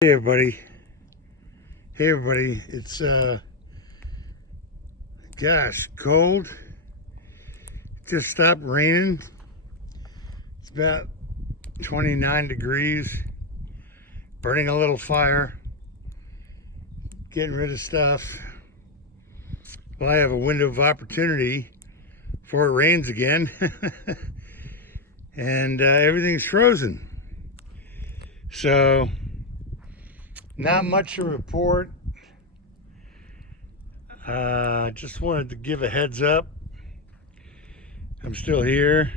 Hey everybody. Hey everybody. It's gosh, cold. Just stopped raining. It's about 29 degrees. Burning a little fire. Getting rid of stuff. Well, I have a window of opportunity before it rains again. And everything's frozen. So not much to report. Just wanted to give a heads up. I'm still here,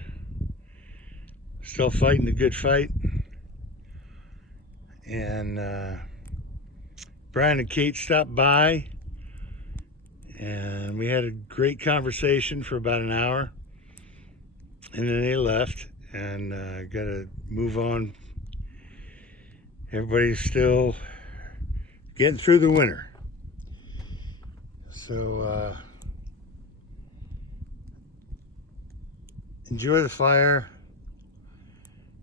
still fighting the good fight. And Brian and Kate stopped by, and we had a great conversation for about an hour, and then they left, and got to move on. Everybody's still getting through the winter. So enjoy the fire.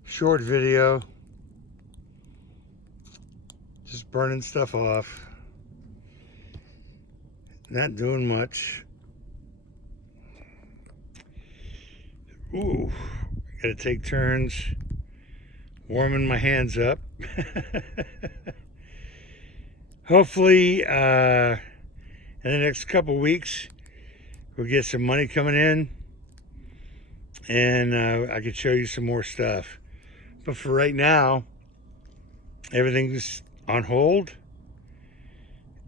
Short video. Just burning stuff off. Not doing much. Ooh, gotta take turns warming my hands up. Hopefully, in the next couple weeks, we'll get some money coming in, and I could show you some more stuff. But for right now, everything's on hold,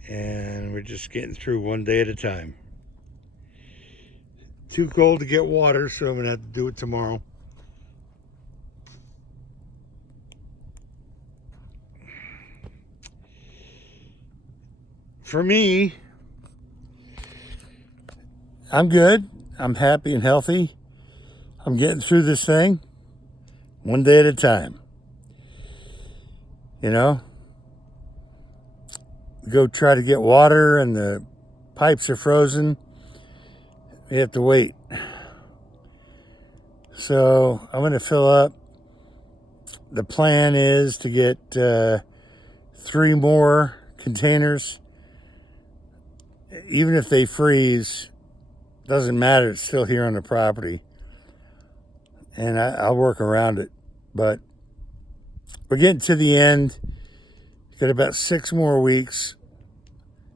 and we're just getting through one day at a time. Too cold to get water, so I'm gonna have to do it tomorrow. For me, I'm good. I'm happy and healthy. I'm getting through this thing one day at a time. You know, we go try to get water and the pipes are frozen. We have to wait. So I'm going to fill up. The plan is to get 3 more containers. Even if they freeze, doesn't matter, it's still here on the property. And I'll work around it. But we're getting to the end. Got about 6 more weeks.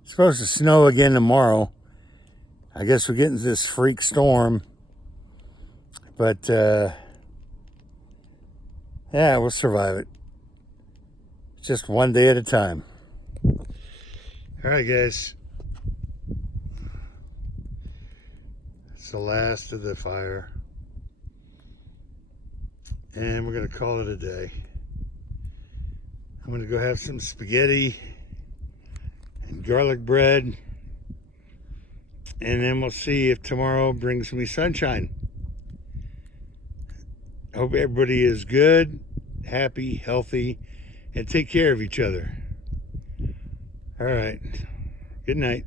It's supposed to snow again tomorrow. I guess we're getting this freak storm. But yeah, we'll survive it. Just one day at a time. All right, guys. It's the last of the fire. And we're going to call it a day. I'm going to go have some spaghetti and garlic bread. And then we'll see if tomorrow brings me sunshine. I hope everybody is good, happy, healthy, and take care of each other. All right. Good night.